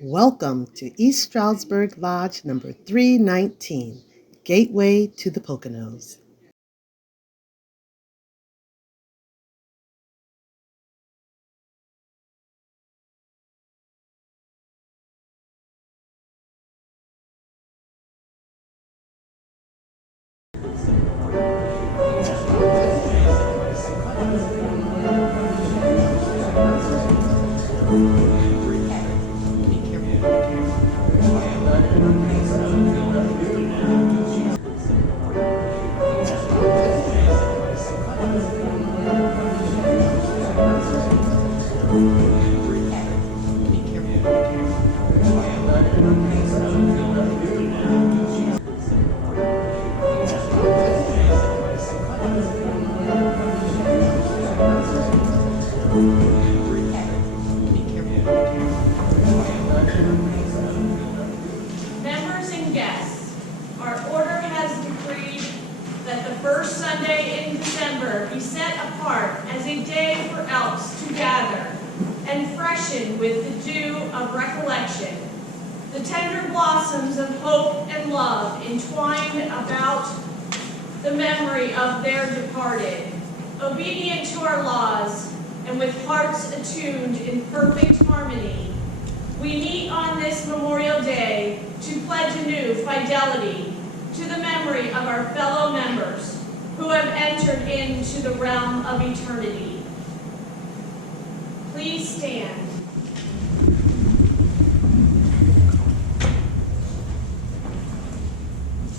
Welcome to East Stroudsburg Lodge number 319, Gateway to the Poconos. Members and guests, our order has decreed that the first Sunday in December be set apart as a day for Elks to gather and freshen with the dew of recollection, the tender blossoms of hope and love entwined about the memory of their departed. Obedient to our laws and with hearts attuned in perfect harmony, we meet on this Memorial Day to pledge anew fidelity to the memory of our fellow members who have entered into the realm of eternity. Please stand.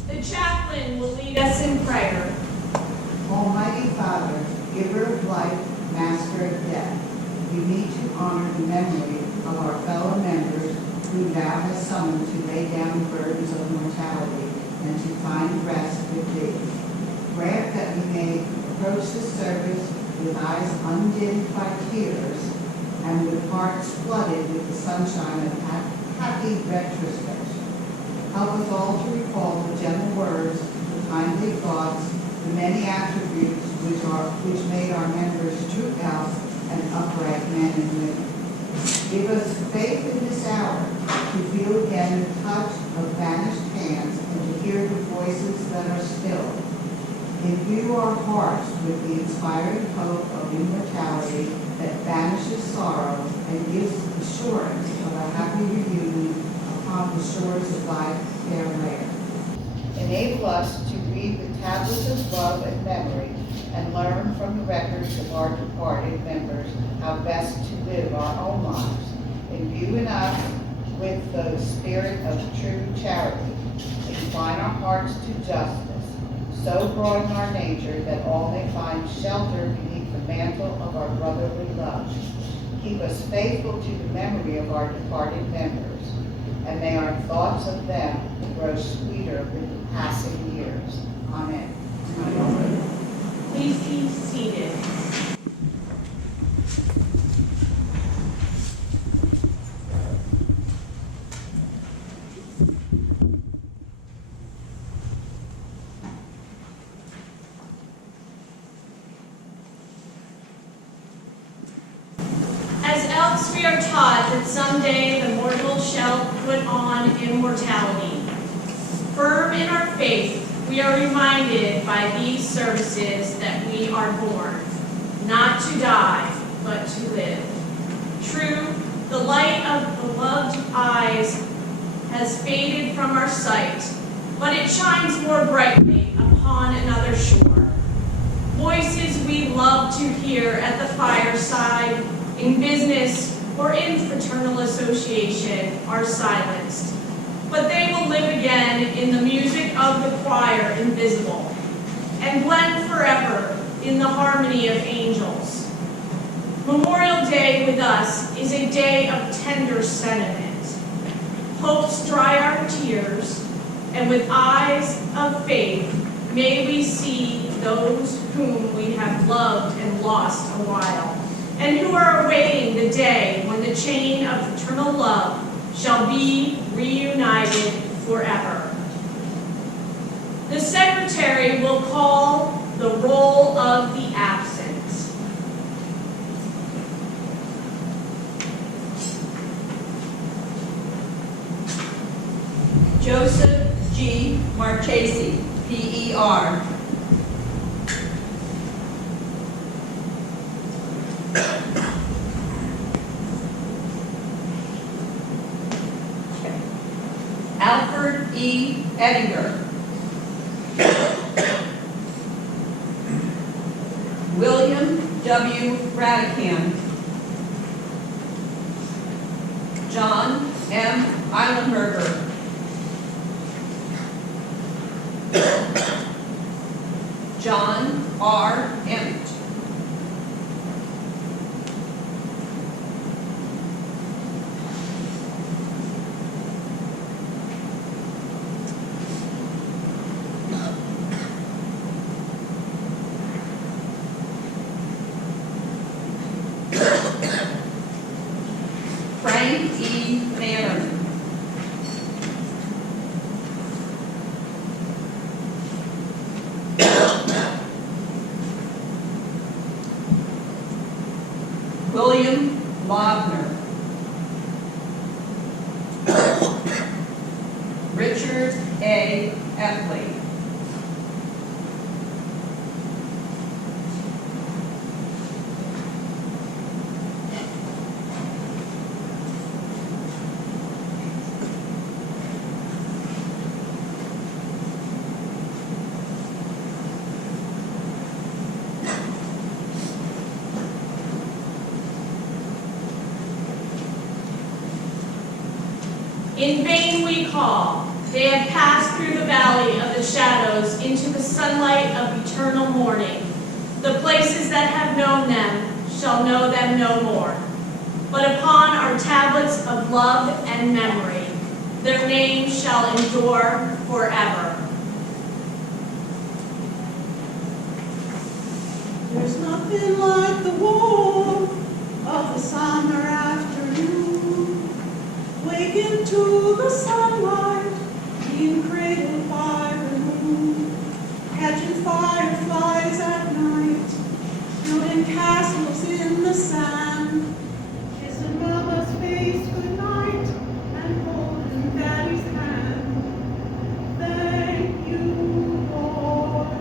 The chaplain will lead us in prayer. Almighty Father, giver of life, master of death, we meet to honor the memory of our fellow members who thou hast summoned to lay down burdens of mortality and to find rest with thee. Grant that we may approach this service with eyes undimmed by tears and with hearts flooded with the sunshine of happy retrospection. Help us all to recall the gentle words, the kindly thoughts, the many attributes which made our members true Elks and upright men and women. Give us faith in this hour to feel again the touch of vanished hands and to hear the voices that are still. Imbue our hearts with the inspiring hope of immortality that banishes sorrow and gives assurance of a happy reunion upon the shores of thy fair land. Enable us to read the tablets of love and memory and learn from the records of our departed members how best to live our own lives. Imbue in us with the spirit of true charity. Incline our hearts to justice. So broaden our nature that all may find shelter beneath the mantle of our brotherly love. Keep us faithful to the memory of our departed members, and may our thoughts of them grow sweeter with the passing years. Amen. Please be seated. As Elks, we are taught that someday the mortal shall put on immortality. Firm in our faith, we are reminded by these services that we are born, not to die, but to live. True, the light of beloved eyes has faded from our sight, but it shines more brightly upon another shore. Voices we love to hear at the fireside, in business, or in fraternal association are silenced, but they will live again in the music of the choir invisible, and blend forever in the harmony of angels. Memorial Day with us is a day of tender sentiment. Hopes dry our tears, and with eyes of faith, may we see those whom we have loved and lost a while, and who are awaiting the day when the chain of fraternal love shall be reunited forever. The secretary will call the roll of the absent. Joseph G. Marchese, P.E.R. Alfred E. Edinger. William W. Radican. John M. Eilenberger. John R. Emmett. Frank E. Mannerman. William Lobner. Richard A. Epley. In vain we call. They have passed through the valley of the shadows into the sunlight of eternal morning. The places that have known them shall know them no more. But upon our tablets of love and memory, their names shall endure forever. There's nothing like the warmth of the summer afternoon. Waking to the sunlight, being cradled by the moon, catching fireflies at night, building castles in the sand, kissing mama's face goodnight, and holding daddy's hand. Thank you, Lord.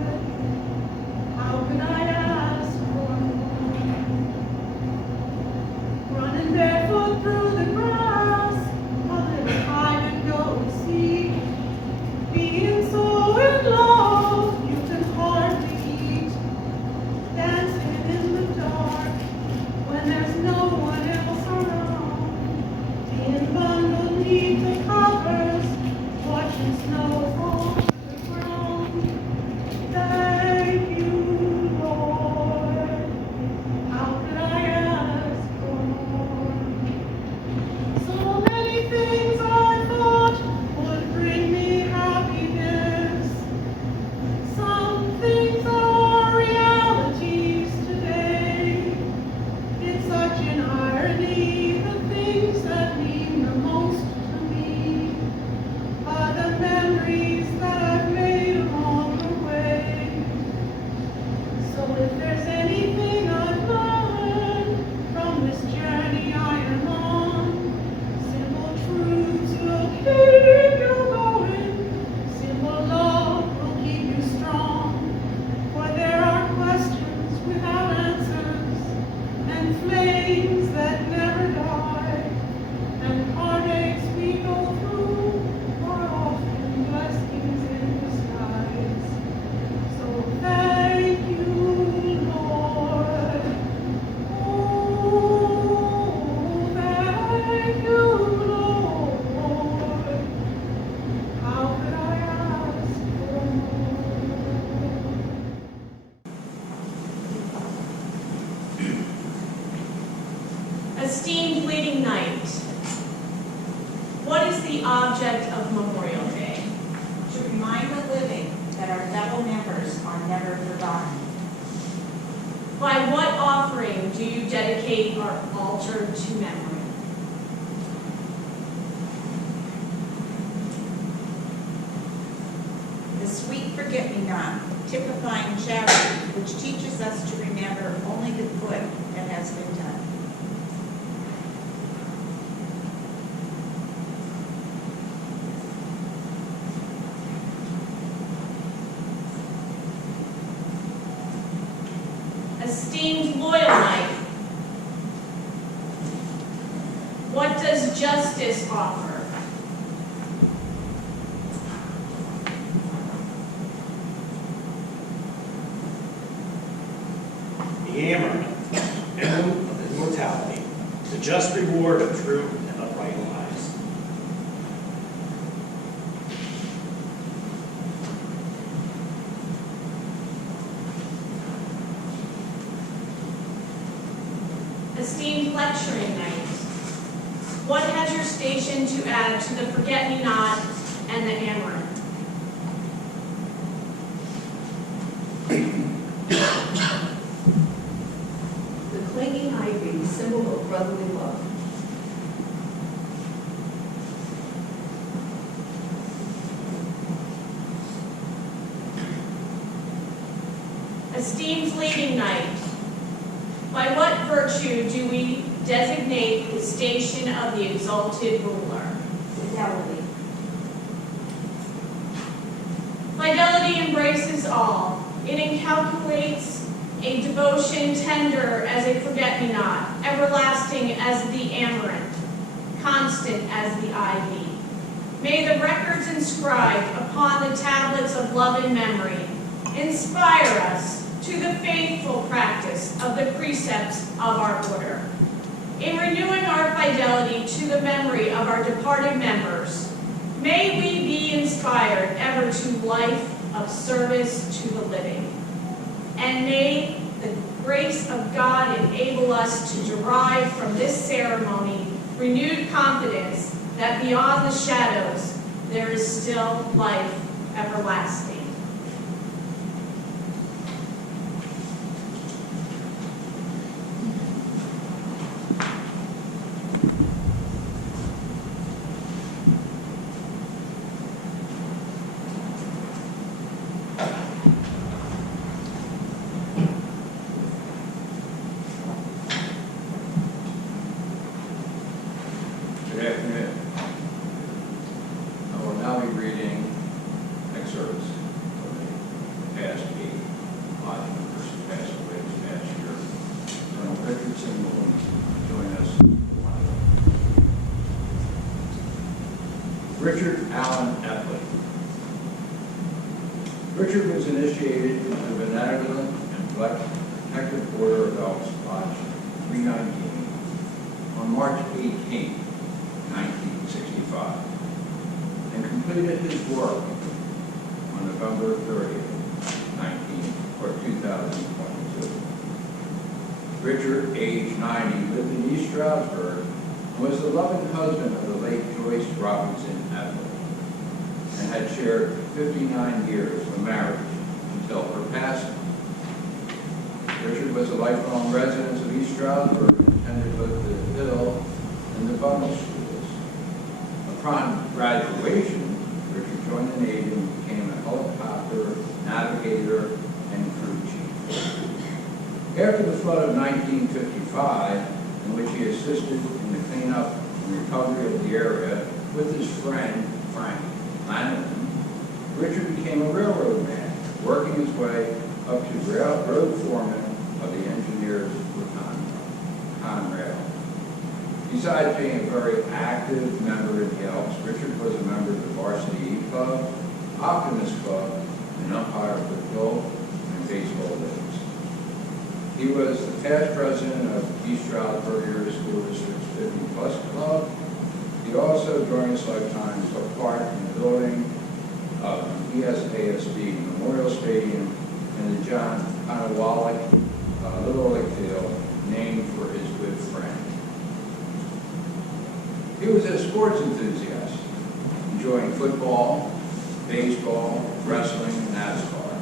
How could I ask for more? Running barefoot through the grass, a little hide and go to seek. Being so in love, you can hardly eat. Dancing in the dark, when there's no one else around. Being bundled neath the covers, watching snow fall to the ground. Thank you, Lord. How could I ask for more? So many things I thought would bring me happiness. Some things are realities today. It's such an irony. The things that mean the most to me are the memories that I've made along the way. So if there's anything I've learned from this journey I am on, simple truths will keep you going, simple love will keep you strong. For there are questions without answers, and flames that never die, and heartaches we go through are often blessings in disguise. So thank you, Lord. Oh, thank you, Lord. How could I ask for more? Esteemed leading knight, what is the object of Memorial Day? To remind the living that our fellow members are never forgotten. By what offering do you dedicate our altar to memory? The sweet forget-me-not, typifying charity, which teaches us to remember only the good that has been done. does justice offer? The Amaranth, emblem of immortality, the just reward of true and upright lives. Esteemed lecturing night, what has your station to add to the forget-me-not and the amaranth? The clinging ivy, symbol of brotherly love. Esteemed leading night, by what virtue do we designate the station of the exalted ruler? Fidelity. Fidelity embraces all. It incalculates a devotion tender as a forget-me-not, everlasting as the amaranth, constant as the ivy. May the records inscribed upon the tablets of love and memory inspire us to the faithful practice of the precepts of our order. In renewing our fidelity to the memory of our departed members, may we be inspired ever to life of service to the living. And may the grace of God enable us to derive from this ceremony renewed confidence that beyond the shadows there is still life everlasting. Good afternoon. I will now be reading excerpts from the past 8 lodge members who passed away this past year. Colonel Richardson will join us. Richard Allen Epley. Richard was initiated into the benevolent and protective order of Elks, Lodge 319, on March 18, 1965, and completed his work on November 30th, 2022. Richard, age 90, lived in East Stroudsburg and was the loving husband of the late Joyce Robinson Epley, and had shared 59 years of marriage until her passing. Richard was a lifelong resident of East Stroudsburg and attended both the Hill and the Bunnell schools. Upon graduation, Richard joined the Navy and became a helicopter navigator and crew chief. After the flood of 1955, in which he assisted in the cleanup and recovery of the area with his friend Frank Lanigan, Richard became a railroad man, working his way up to road foreman of the engineers for Conrail. Besides being a very active member of the Elks, Richard was a member of the Varsity E Club, Optimist Club, and umpire for golf and baseball leagues. He was the past president of East Stroudsburg Area School District's 50+ Club. He also, during his lifetime, took part in the building of the ESASD Memorial Stadium and the John Conowalik Little League Field, named for his good friend. He was a sports enthusiast, enjoying football, baseball, wrestling, and NASCAR.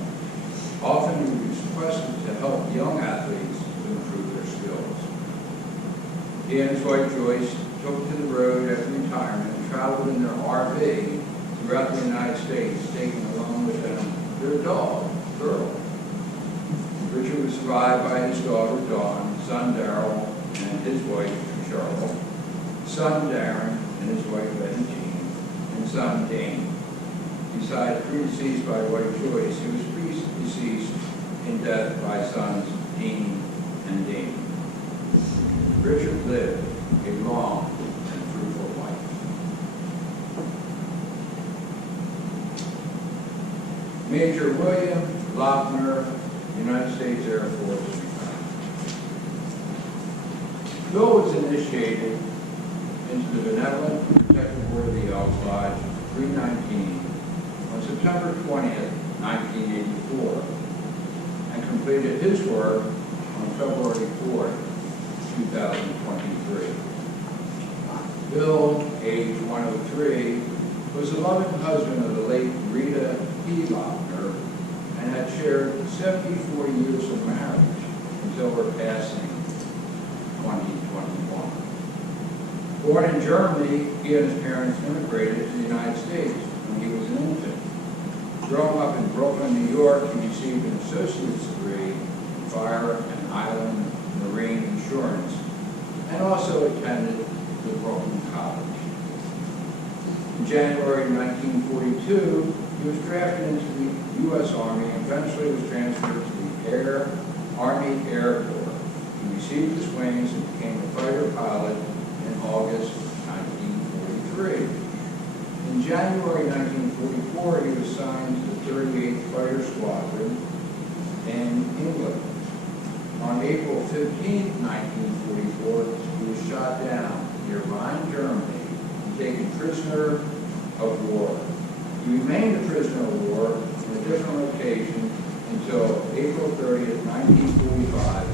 Often he was requested to help young athletes to improve their skills. He and his wife Joyce took to the road after retirement and traveled in their RV throughout the United States, taking along with them their dog, Girl. Richard was survived by his daughter Dawn, son Darrell, and his wife Charlotte, son Darren and his wife Betty Jean, and son Dane. Besides predeceased by wife Joyce, he was predeceased in death by sons Dean and Dane. Richard lived a long and fruitful Major William Lochner, United States Air Force, retired. Bill was initiated into the Benevolent Protective Board of the Elks Lodge 319 on September 20th, 1984, and completed his work on February 4th, 2023. Bill, age 103, was the loving husband of the late Rita P. Lochner and had shared 74 years of marriage until her passing in 2021. Born in Germany, he and his parents immigrated to the United States when he was an infant. Growing up in Brooklyn, New York, he received an associate's degree in fire and island marine insurance and also attended the Brooklyn College. In January 1942, he was drafted into the U.S. Army and eventually was transferred to the Army Air Corps. He received his wings and became a fighter pilot in August 1943. In January 1944, he was assigned to the 38th Fighter Squadron in England. On April 15, 1944, he was shot down near Rhine, Germany, and taken prisoner of war. He remained a prisoner of war in a different location until April 30th, 1945,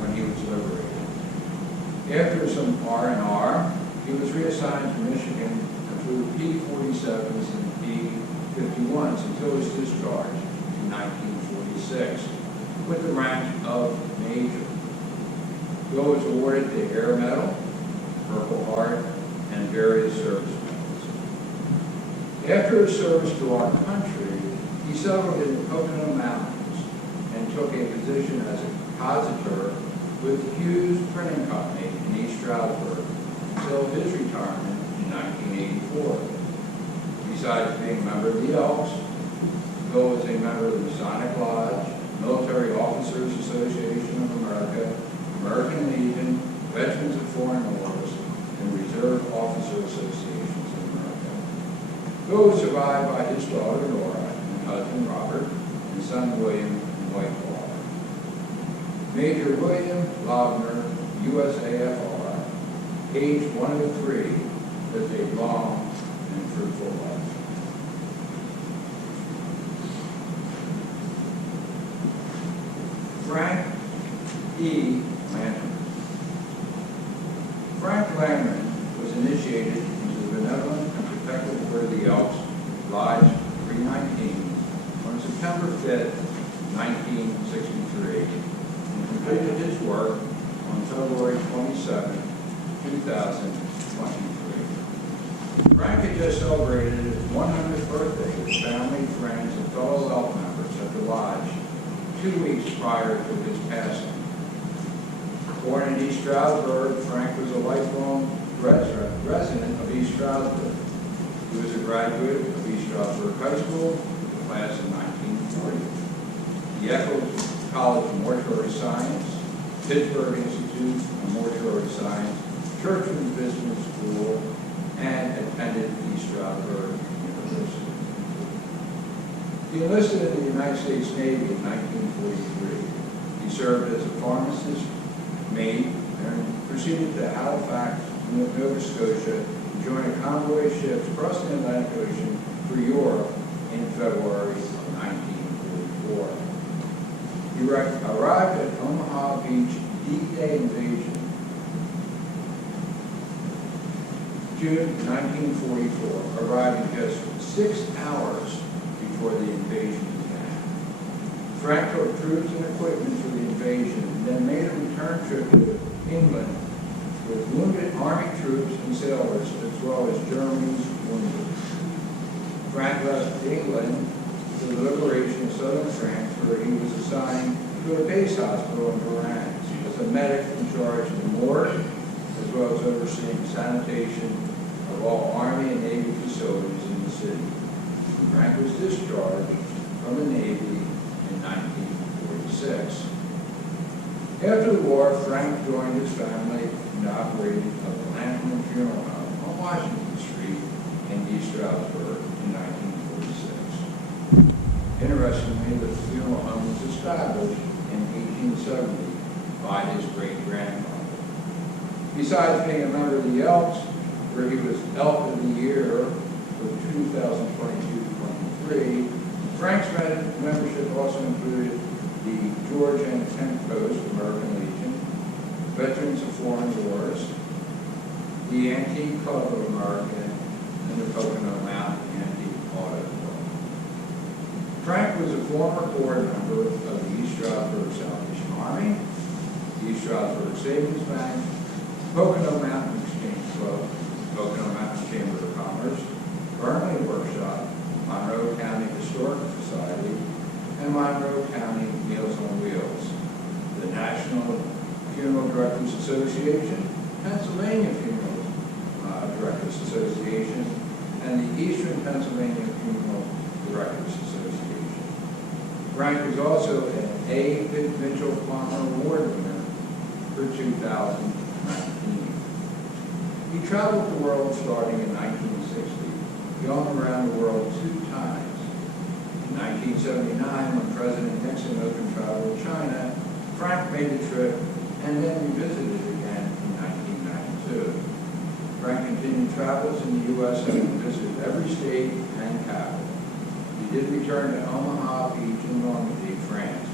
when he was liberated. After some R&R, he was reassigned to Michigan and flew P-47s and P-51s until his discharge in 1946 with the rank of Major. Bill was awarded the Air Medal, Purple Heart, and various service medals. After his service to our country, he settled in the Pocono Mountains and took a position as a compositor with Hughes Printing Company in East Stroudsburg until his retirement in 1984. Besides being a member of the Elks, Bill was a member of the Masonic Lodge, Military Officers Association of America, American Legion, Veterans of Foreign Wars, and Reserve Officer Associations of America. Bill was survived by his daughter Nora and husband Robert and son William and wife Laura. Major William Lochner, USAFR, age 103, lived a long and fruitful life. Frank E. Landman. Frank Landman was initiated into the Benevolent and Protective Board of the Elks Lodge 319 on September 5th, 1963, and completed his work on February 27th, 2023. Frank had just celebrated his 100th birthday with family, friends, and fellow Elk members at the Lodge 2 weeks prior to his passing. Born in East Stroudsburg, Frank was a lifelong resident of East Stroudsburg. He was a graduate of East Stroudsburg High School, the class of 1940. The Eccles College of Mortuary Science, Pittsburgh Institute of Mortuary Science, Churchman Business School, and attended East Stroudsburg University. He enlisted in the United States Navy in 1943. He served as a pharmacist, mate, and proceeded to Halifax, Nova Scotia, to join a convoy of ships across the Atlantic Ocean for Europe in February of 1944. He arrived at Omaha Beach D-Day invasion, June 1944, arriving just 6 hours before the invasion began. Frank took troops and equipment for the invasion and then made a return trip to England with wounded Army troops and sailors as well as Germany's wounded. Frank left England for the liberation of southern France, where he was assigned to a base hospital in Varennes as a medic in charge of the morgue, as well as overseeing sanitation of all Army and Navy facilities in the city. Frank was discharged from the Navy in 1946. After the war, Frank joined his family in the operating of the Landman Funeral Home on Washington Street in East Stroudsburg in 1946. Interestingly, the funeral home was established in 1870 by his great-grandfather. Besides being a member of the Elks, where he was Elk of the Year for 2022-23, Frank's membership also included the George and 10th Post American Legion, Veterans of Foreign Wars, the Antique Club of America, and the Pocono Mountain Antique Auto Club. Frank was a former board member of the East Stroudsburg Salvation Army, the East Stroudsburg Savings Bank, Pocono Mountain Exchange Club, Pocono Mountain Chamber of Commerce, Burnley Workshop, Monroe County Historic Society, and Monroe County Meals on Wheels, the National Funeral Directors Association, Pennsylvania Funeral Directors Association, and the Eastern Pennsylvania Funeral Directors Association. Frank was also an A. Mitchell Farmer Award winner for 2019. He traveled the world starting in 1960, going around the world 2 times. In 1979, when President Nixon opened travel to China, Frank made the trip and then revisited again in 1992. Frank continued travels in the U.S. and visited every state and capital. He did return to Omaha Beach in Normandy, France,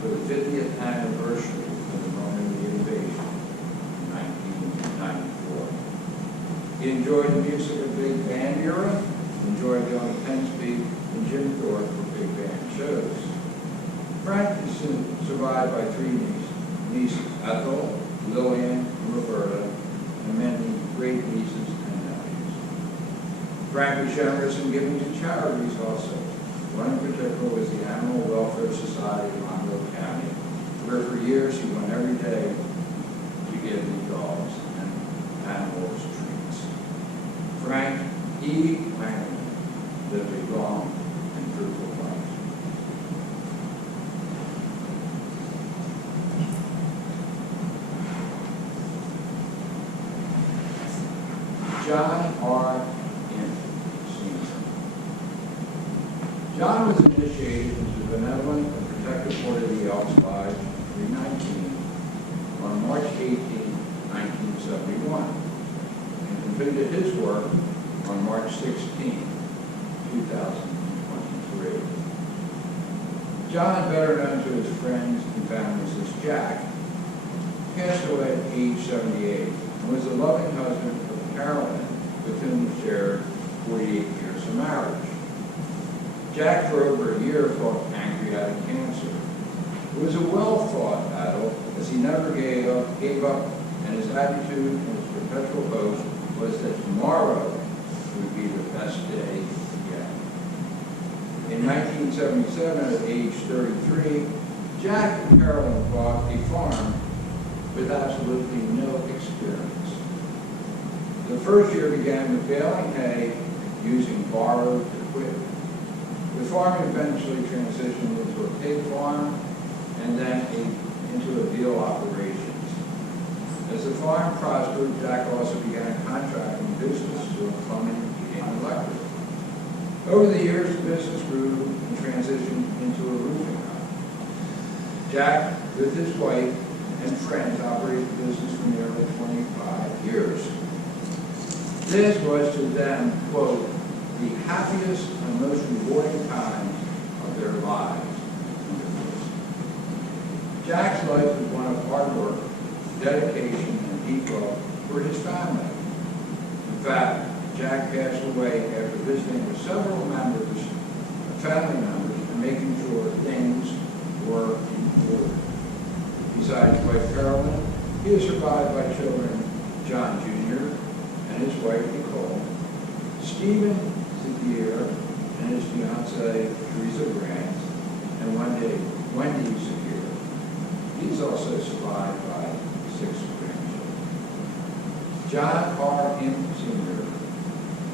for the 50th anniversary of the Normandy invasion in 1994. He enjoyed the music of big band era, enjoyed going to Penn Speak and Jim Thorpe for big band shows. Frank is survived by 3 nieces, Ethel, Lillian, and Roberta, and many great nieces and nephews. Frank was generous in giving to charities also. One in particular was the Animal Welfare Society of Monroe County, where for years he went every day to give the dogs and animals treats. Frank E. Langman lived a long and fruitful life. John R. Sr. John was initiated into the benevolent and protective order of the Elks Lodge 319 on March 18, 1971, and completed his work on March 16, 2023. John, better known to his friends and families as Jack, passed away at age 78 and was a loving husband of Carolyn, with whom he shared 48 years of marriage. Jack, for over a year, fought pancreatic cancer. He was a well-thought battle, as he never gave up, and his attitude and his perpetual boast was that tomorrow would be the best day yet. In 1977, at age 33, Jack and Carolyn bought a farm with absolutely no experience. The first year began with baling hay using borrowed equipment. The farm eventually transitioned into a pig farm and then into a veal operations. As the farm prospered, Jack also began contracting business doing plumbing and electric. Over the years, the business grew and transitioned into a roofing company. Jack, with his wife and friends, operated the business for nearly 25 years. This was to them, quote, the happiest and most rewarding times of their lives. Jack's life was one of hard work, dedication, and deep love for his family. In fact, Jack passed away after visiting with several family members, and making sure things were in order. Besides wife Carolyn, he is survived by children John Jr. and his wife Nicole, Stephen Zagier and his fiancee Teresa Grant, and Wendy Zagier. He's also survived by 6 grandchildren. John R. M. Sr.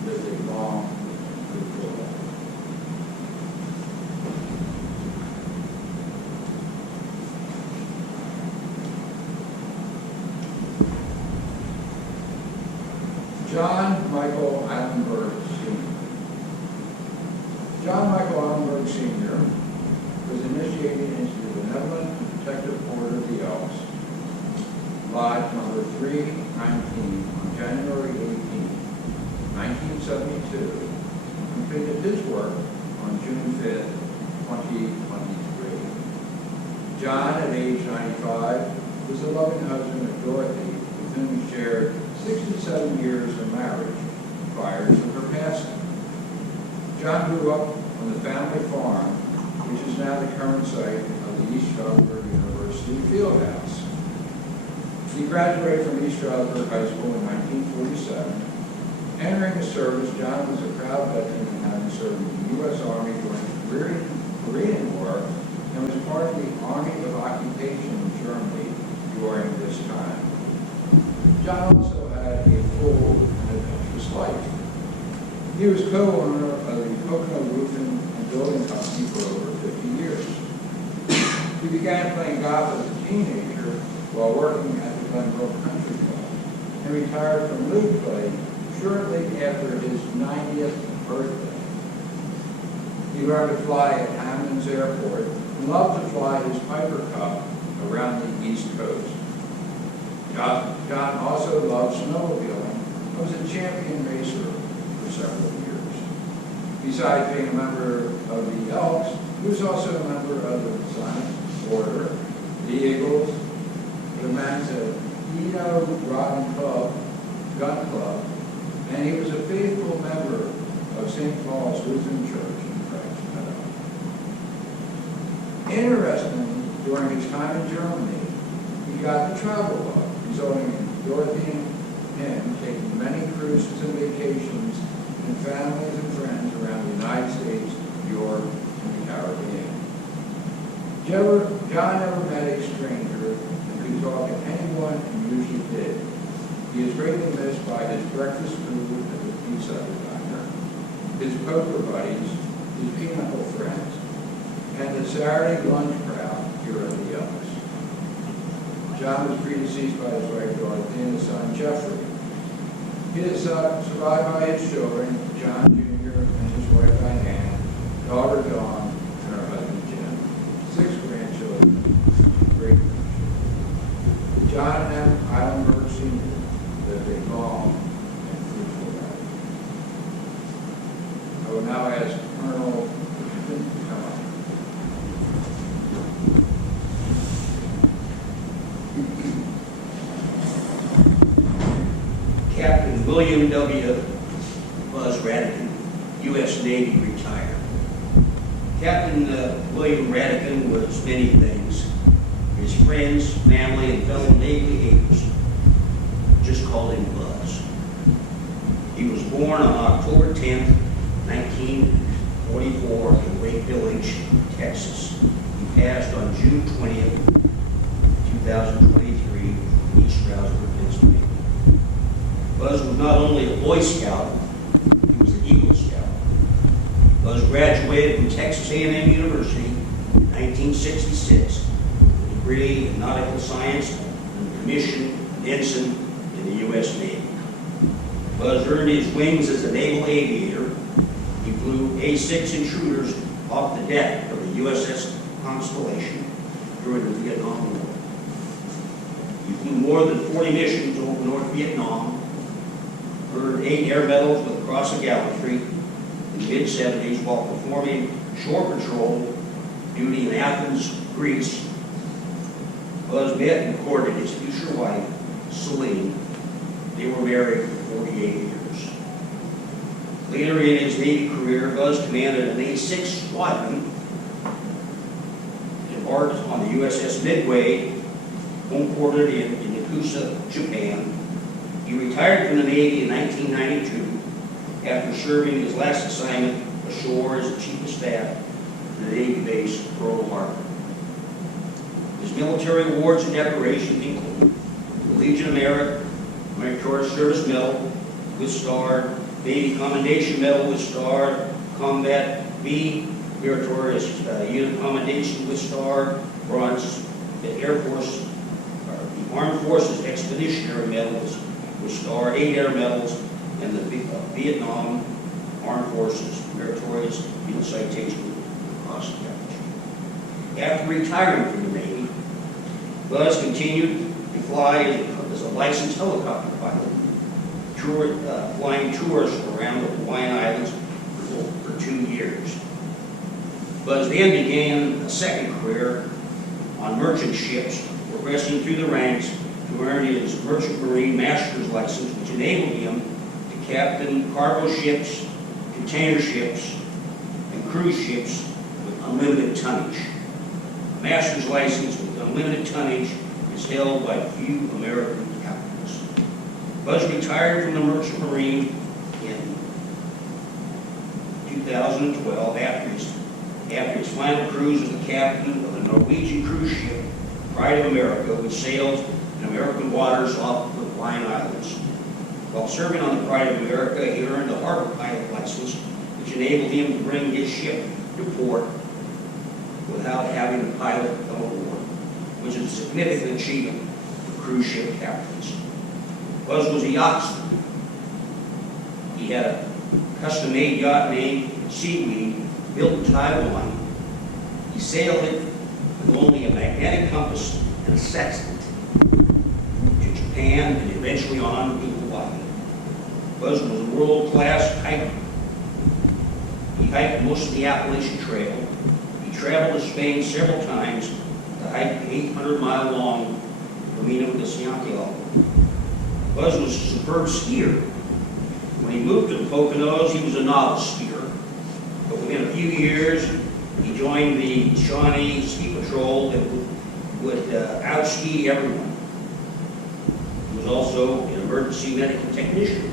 lived a long and fruitful life. John Michael Allenberg Sr. John Michael Allenberg Sr. was initiated into the Benevolent and Protective Order of the Elks, Lodge number 319 on January 18, 1972, and completed his work on June 5, 2023. John, at age 95, was the loving husband of Dorothy, with whom he shared 67 years of marriage prior to her passing. John grew up on the family farm, which is now the current site of the East Stroudsburg University Fieldhouse. He graduated from East Stroudsburg High School in 1947. Entering the service, John was a proud veteran in having served in the U.S. Army during the Korean War and was part of the Army of Occupation in Germany during this time. John also had a full and adventurous life. He was co-owner of the Pocono Roofing and Building Company for over 50 years. He began playing golf as a teenager while working at the Glenbrook Country Club and retired from league play shortly after his 90th birthday. He learned to fly at Hammond's Airport and loved to fly his Piper Cup around the East Coast. John also loved snowmobiling and was a champion racer for several years. Besides being a member of the Elks, he was also a member of the Sonic Order, the Eagles, the Manzanino Gun Club, and he was a faithful member of St. Paul's Lutheran Church in Christ Meadow. Interestingly, during his time in Germany, he got the travel bug, resulting in Dorothy and him taking many cruises and vacations and families and friends around the United States, Europe, and the Caribbean. John never met a stranger and could talk to anyone and usually did. He is greatly missed by his breakfast food at the pizza diner, his poker buddies, his pinochle friends, and the Saturday lunch crowd here at the Elks. John was predeceased by his wife Dorothy and his son Jeffrey. He is survived by his children, John Jr. and his wife Diane, daughter Dawn, and her husband Jim. 6 grandchildren, great grandchildren. John M. Eilenberg Sr. lived a long and fruitful life. I will now ask Colonel to come up. Captain William W. Buzz Radican, U.S. Navy, retired. Captain William Radican was many things. His friends, family, and fellow Navy agents just called him Buzz. He was born on October 10th, 1944 in Wake Village, Texas. He passed on June 20th, 2023 in East Stroudsburg, Pennsylvania. Buzz was not only a Boy Scout, he was an Eagle Scout. Buzz graduated from Texas A&M University in 1966 with a degree in nautical science and commissioned ensign in the U.S. Navy. Buzz earned his wings as a naval aviator. He flew A-6 intruders off the deck of the USS Constellation during the Vietnam War. He flew more than 40 missions over North Vietnam, earned 8 air medals with the Cross of Gallantry in the mid-70s while performing shore patrol duty in Athens, Greece. Buzz met and courted his future wife, Celine. They were married for 48 years. Later in his Navy career, Buzz commanded an A-6 squadron, embarked on the USS Midway, homeported in Yakusa, Japan. He retired from the Navy in 1992 after serving his last assignment ashore as the Chief of Staff at the Navy base, Pearl Harbor. His military awards and decorations include the Legion of Merit, Meritorious Service Medal with Star, Navy Commendation Medal with Star, Combat B, Meritorious Unit Commendation with Star, Bronze, the Air Force, the Armed Forces Expeditionary Medals with Star, 8 Air Medals, and the Vietnam Armed Forces Meritorious Eagle Citation across the country. After retiring from the Navy, Buzz continued to fly as a licensed helicopter pilot, flying tours around the Hawaiian Islands for 2 years. Buzz then began a second career on merchant ships, progressing through the ranks to earn his Merchant Marine Master's license, which enabled him to captain cargo ships, container ships, and cruise ships with unlimited tonnage. A master's license with unlimited tonnage is held by few American captains. Buzz retired from the Merchant Marine in 2012 after his final cruise as the captain of the Norwegian cruise ship Pride of America, which sailed in American waters off the Hawaiian Islands. While serving on the Pride of America, he earned a harbor pilot license, which enabled him to bring his ship to port without having the pilot come aboard, which is a significant achievement for cruise ship captains. Buzz was a yachtsman. He had a custom-made yacht named Seaweed, built in Taiwan. He sailed it with only a magnetic compass and a sextant to Japan and eventually on to Hawaii. Buzz was a world-class hiker. He hiked most of the Appalachian Trail. He traveled to Spain several times to hike the 800-mile-long Camino de Santiago. Buzz was a superb skier. When he moved to the Poconos, he was a novice skier. But within a few years, he joined the Shawnee Ski Patrol that would out-ski everyone. He was also an emergency medical technician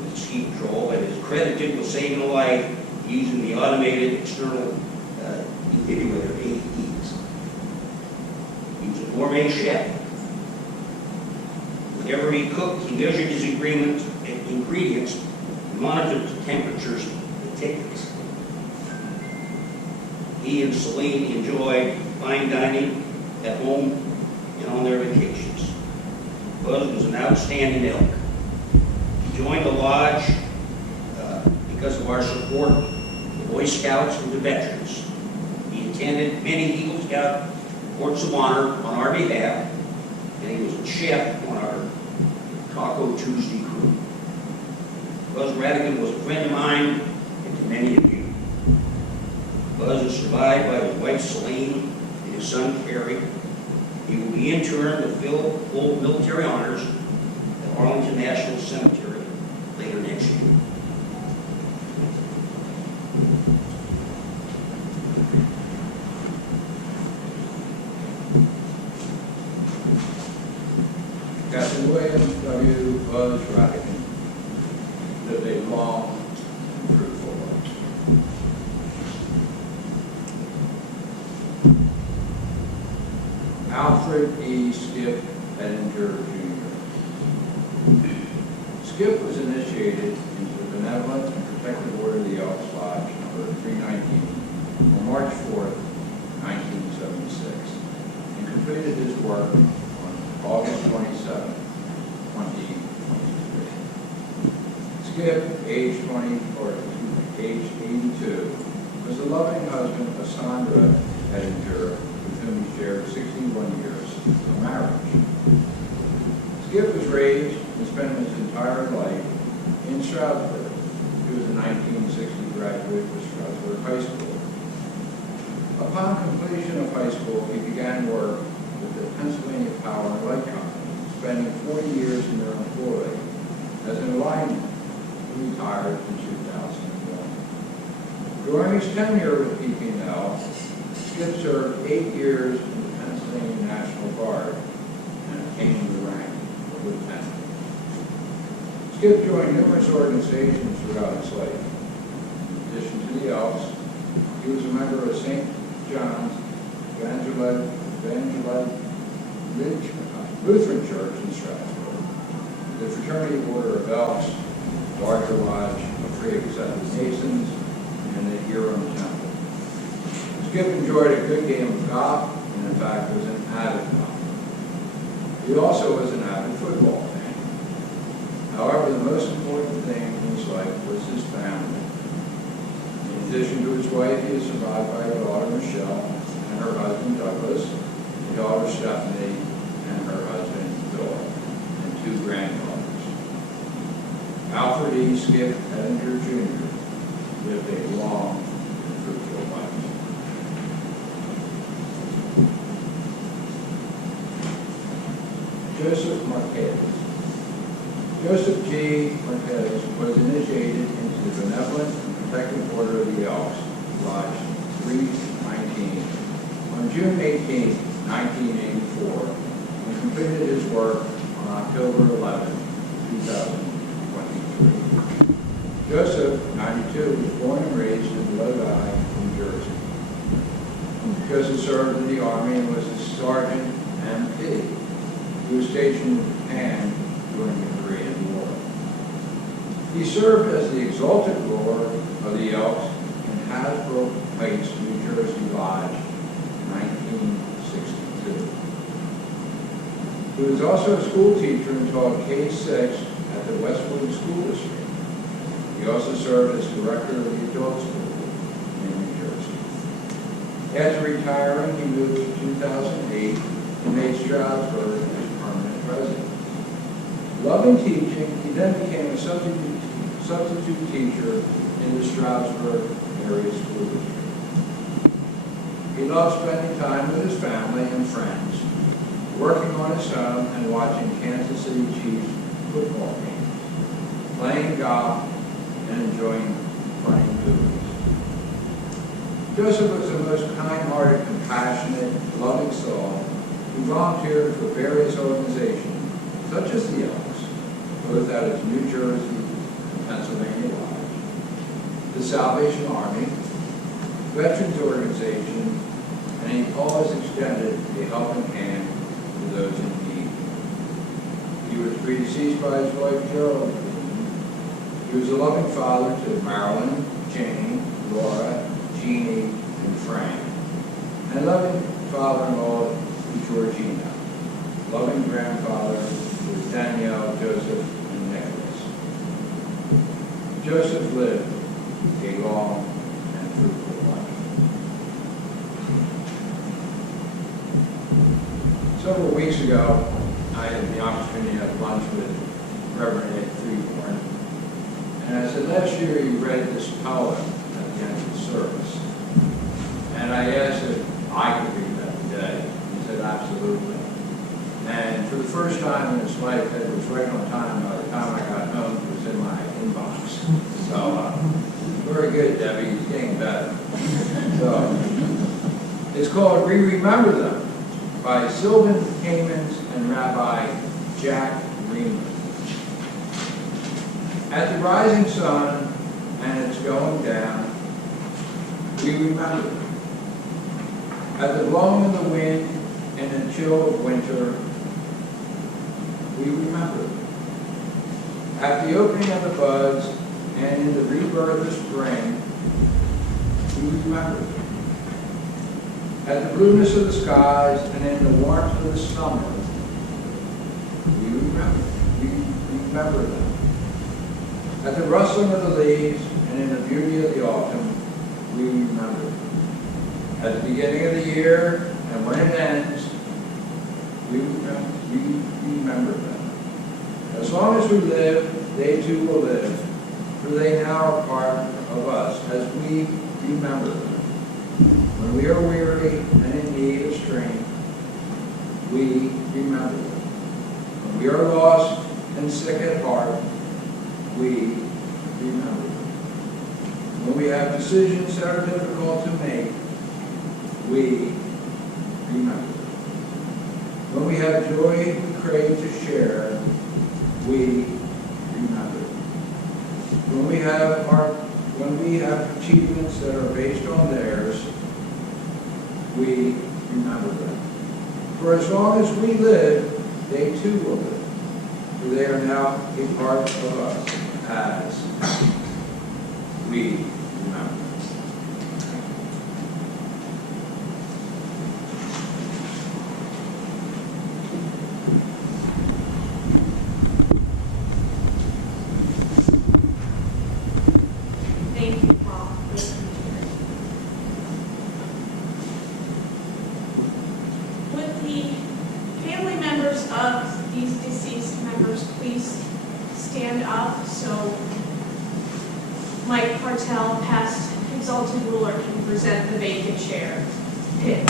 with the Ski Patrol and is credited with saving a life using the automated external defibrillator, AEDs. He was a gourmet chef. Whenever he cooked, he measured his ingredients, monitored the temperatures, the tickets. He and Celine enjoyed fine dining at home and on their vacations. Buzz was an outstanding elk. He joined the lodge because of our support of the Boy Scouts and the veterans. He attended many Eagle Scout Courts of Honor on our behalf, and he was a chef on our Taco Tuesday crew. Buzz Radigan was a friend of mine and to many of you. Buzz is survived by his wife Celine and his son Kerry. He will be interned with full military honors at Arlington National Cemetery later next year. Captain William W. Buzz Radigan lived a long and fruitful life. Alfred E. Skip Edinger Jr. Skip was initiated into the Benevolent and Protective Order of the Elks Lodge, number 319, on March 4th, 1976, and completed his work on August 27, 2023. Skip, age 82, was the loving husband of Sandra Edinger, with whom he shared 61 years of marriage. Skip was raised and spent his entire life in Stroudsburg. He was a 1960 graduate of Stroudsburg High School. Upon completion of high school, he began work with the Pennsylvania Power and Light Company, spending 40 years in their employ as an lineman. He retired in 2001. During his tenure with PP&L, Skip served 8 years in the Pennsylvania National Guard and attained the rank of lieutenant. Skip joined numerous organizations throughout his life. In addition to the Elks, he was a member of St. John's Lutheran Church in Stroudsburg, the Fraternity Order of Elks, Larger Lodge of Free Accepted Masons, and the Huron Temple. Skip enjoyed a good game of golf, and in fact was an avid golfer. He also was an avid football fan. However, probably the most important thing in his life was his family. In addition to his wife, he is survived by a daughter, Michelle, and her husband, Douglas, a daughter, Stephanie, and her husband, Philip, and 2 granddaughters. Alfred E. Skip Edinger Jr. lived a long and fruitful life. Joseph Marquez. Joseph G. Marquez was initiated into the benevolent and protective order of the Elks, Lodge 319, on June 18, 1984, and completed his work on October 11, 2023. Joseph, 92, was born and raised in Lodi, New Jersey. Joseph served in the Army and was a Sergeant MP. He was stationed in Japan during the Korean War. He served as the exalted roar of the Elks in Hasbro Heights, New Jersey Lodge in 1962. He was also a school teacher and taught K-6 at the Westwood School District. He also served as director of the adult school in New Jersey. After retiring, he moved to 2008 and made Stroudsburg his permanent residence. Loving teaching, he then became a substitute teacher in the Stroudsburg area school district. He loved spending time with his family and friends, working on his home and watching Kansas City Chiefs football games, playing golf, and enjoying funny movies. Joseph was the most kind-hearted, compassionate, loving soul who volunteered for various organizations, such as the Elks, both out of New Jersey and Pennsylvania Lodge, the Salvation Army, Veterans Organization, and he always extended a helping hand to those in need. He was predeceased by his wife, Geraldine. He was a loving father to Marilyn, Jane, Laura, Jeannie, and Frank, and a loving father-in-law to Georgina, loving grandfather to Danielle, Joseph, and Nicholas. Joseph lived a long and fruitful life. Several weeks ago, I had the opportunity to have lunch with Reverend Ed Freeborn, and I said, last year you read this poem at the end of the service. And I asked if I could read that today. He said, absolutely. And for the first time in his life, it was right on time. By the time I got home, it was in my inbox. So, very good, Debbie. It's getting better. So, it's called We Remember Them by Sylvan Kamens and Rabbi Jack Greenman. At the rising sun and it's going down, we remember them. At the blowing of the wind and the chill of winter, we remember them. At the opening of the buds and in the rebirth of spring, we remember them. At the blueness of the skies and in the warmth of the summer, we remember them. We remember them. At the rustling of the leaves and in the beauty of the autumn, we remember them. At the beginning of the year and when it ends, we remember them. As long as we live, they too will live, for they now are part of us as we remember them. When we are weary and in need of strength, we remember them. When we are lost and sick at heart, we remember them. When we have decisions that are difficult to make, we remember them. When we have joy we crave to share, we remember them. When we have achievements that are based on theirs, we remember them. For as long as we live, they too will live. For they are now a part of us as we remember. up so Mike Partel, past exalted ruler, can present the vacant chair. Pitt.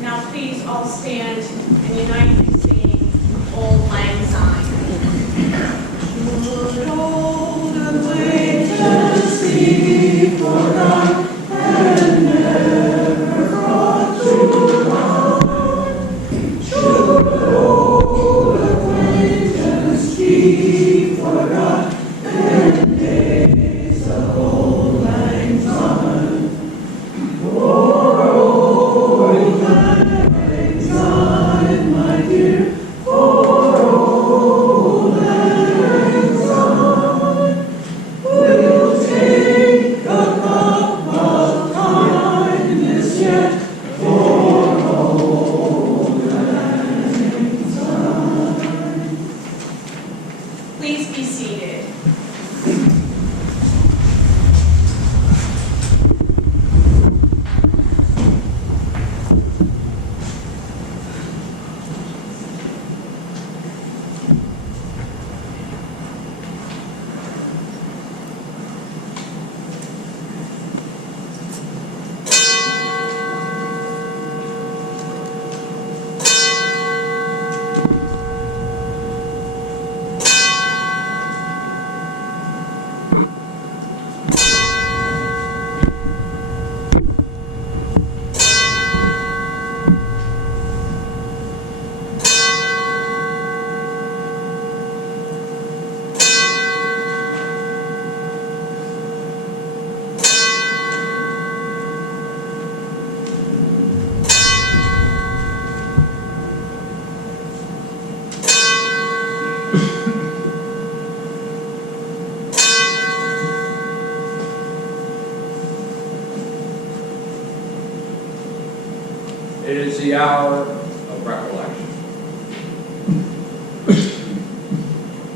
Now please all stand and unite in singing Old Lang Syne. Should old acquaintance be forgot and never brought to mind? Should old acquaintance be forgot and days of Old Lang Syne? For old Lang Syne, my dear, for old Lang Syne, we'll take a cup of kindness yet for old Lang Syne. Please be seated. It is the hour of recollection.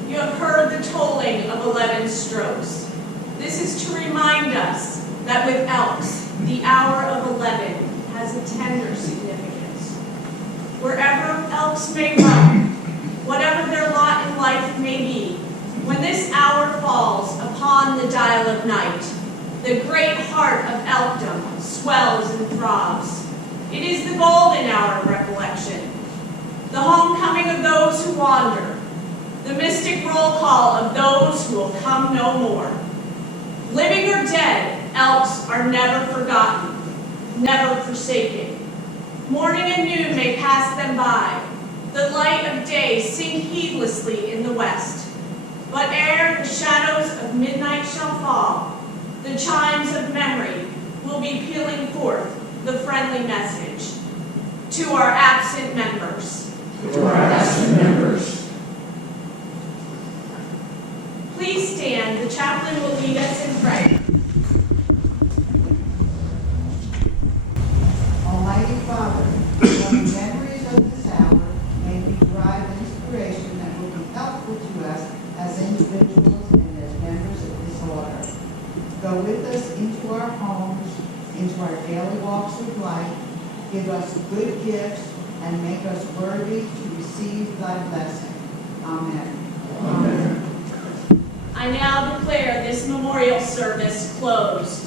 You have heard the tolling of 11 strokes. This is to remind us that with Elks, the hour of 11 has a tender significance. Wherever Elks may roam, whatever their lot in life may be, when this hour falls upon the dial of night, the great heart of Elkdom swells and throbs. It is the golden hour of recollection, the homecoming of those who wander, the mystic roll call of those who will come no more. Living or dead, Elks are never forgotten, never forsaken. Morning and noon may pass them by, the light of day sink heedlessly in the west. But ere the shadows of midnight shall fall, the chimes of memory will be pealing forth the friendly message to our absent members. To our absent members. Please stand. The chaplain will lead us in prayer. Almighty Father, from the memories of this hour may we derive inspiration that will be helpful to us as individuals and as members of this order. Go with us into our homes, into our daily walks of life, give us good gifts, and make us worthy to receive thy blessing. Amen. Amen. I now declare this memorial service closed.